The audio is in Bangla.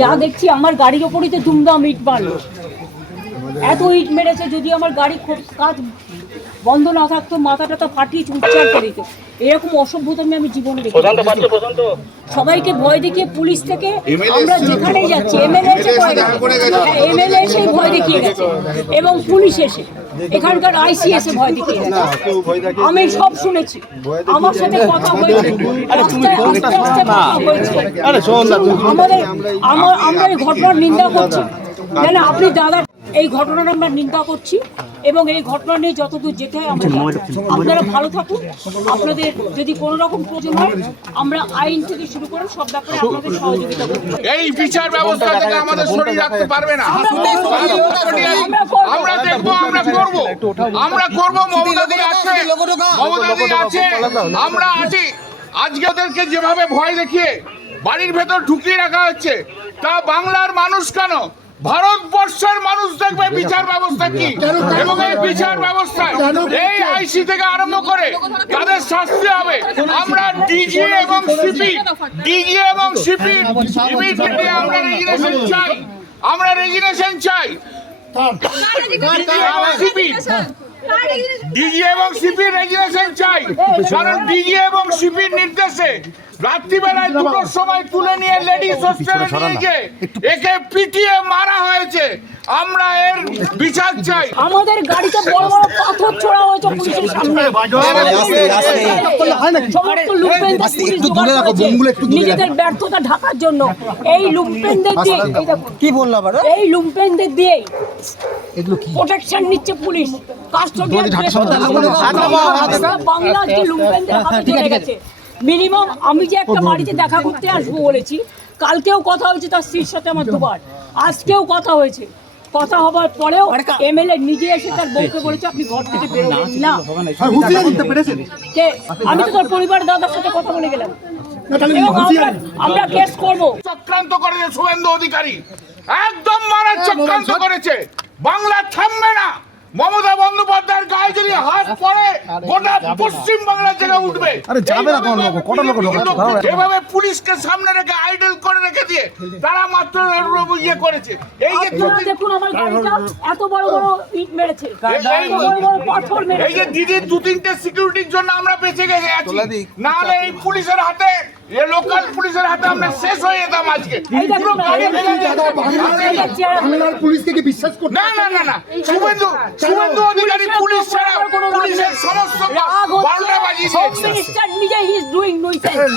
যা দেখছি আমার গাড়ির ওপরই তো দুমদাম ইট মারলো, এত ইট মেরেছে। যদি আমার গাড়ি কাজ বন্ধ না থাকতো মাথাটা তো ফাটিয়ে চুপচাপ করে দিত। এরকম অসভ্যতা আমি জীবনে দেখি। সবাইকে ভয় দেখিয়ে পুলিশ থেকে আমরা যেখানেই যাচ্ছি, এমএলএ এসে ভয় দেখিয়ে গেছে এবং পুলিশ এসে এখানকার আইসি এসে ভয় দেখিয়ে গেছে। আমি সব শুনেছি, আমার সাথে কথা হয়েছে, আস্তে আস্তে কথা হয়েছে। আমরা এই ঘটনার নিন্দা করছি। কেন আপনি দাদা, এই ঘটনার আমরা নিন্দা করছি এবং এই ঘটনা নিয়ে যতদূর যেতে হয় আমরা আপনারা ভালো থাকুন। আপনাদের যদি কোনো রকম প্রয়োজন হয় আমরা আইন থেকে শুরু করে সব ব্যাপারে আপনাদের সহযোগিতা করব। এই বিচার ব্যবস্থা থেকে আমাদের সরিয়ে রাখতে পারবে না। আমরা দেখবো, আমরা করব। মমতা দি আছে, আমরা আছি। আজকে ওদেরকে যেভাবে ভয় দেখিয়ে বাড়ির ভেতর ঢুকিয়ে রাখা হচ্ছে, তা বাংলার মানুষ কেন ভারতবর্ষের মানুষ দেখবে বিচার ব্যবস্থা কি, এবং এই বিচার ব্যবস্থায় এই আইসি থেকে আরম্ভ করে তাদের শাস্তি হবে। আমরা ডিজি এবং সিপি ইমিডিয়েটলি আমরা রেজিগনেশন চাই। ডিজি এবং সিপির রেজিগনেশন চাই, কারণ ডিজি এবং সিপির নির্দেশে রাত্রিবেলায় 2টোর সময় তুলে নিয়ে লেডিস হোস্টেলে নিয়ে গিয়ে একে পিটিয়ে মারা হয়েছে। আমরা এর বিচার চাই। আমাদের গাড়িতে বড় বড় পাথর ছোড়া হয়েছে পুলিশের সামনে। নিজেদের ব্যর্থতা ঢাকার জন্য এই লুম্পেনদের দিয়ে কি বললাম, এই লুম্পেনদের দিয়ে প্রোটেকশন নিচ্ছে পুলিশ। কাস্টোডিয়ান বাংলা যে লুম্পেনদের হাতে চলে গেছে। মিনিমাম আমি যে একটা বাড়িতে দেখা করতে আসবো বলেছি, কালকেও কথা হয়েছে তার স্ত্রীর সাথে আমার দুবার, আজকেও কথা হয়েছে। কথা হবার পরেও এমএলএ নিজে এসে তার বউকে বলেছে আপনি ঘর থেকে বেরোবেন না। আমি তো তোর পরিবার দাদার সাথে কথা বলে গেলাম, আমরা কেস করব। চক্রান্ত করেছে শুভেন্দু অধিকারী, একদম মারার চক্রান্ত করেছে। বাংলা থামবে না। মমতা বন্দ্যোপাধ্যায়ের গায়ে যদি হাত পড়ে গোটা পশ্চিম বাংলা থেকে উঠবে। এভাবে পুলিশকে সামনে রেখে আইডল করে রেখে দিয়ে তারা মাত্র ইয়ে করেছে। এই যে দেখুন আমার গাড়িটা এত বড় বড় ইট মেরেছে, পাথর মেরেছে। এই যে দিদির 2-3টে সিকিউরিটির জন্য আমরা বেঁচে গেছি, না হলে এই পুলিশের হাতে, এই লোকাল পুলিশের হাতে আমরা শেষ হয়ে যেতাম আজকে। পুলিশ থেকে বিশ্বাস করতে না না না না, শুভেন্দু অধিকারী পুলিশ ছাড়া পুলিশের সমস্ত 12টা বাজিয়েছে। হোম মিনিস্টার নিজে হি ইজ ডুইং নইসেন্স।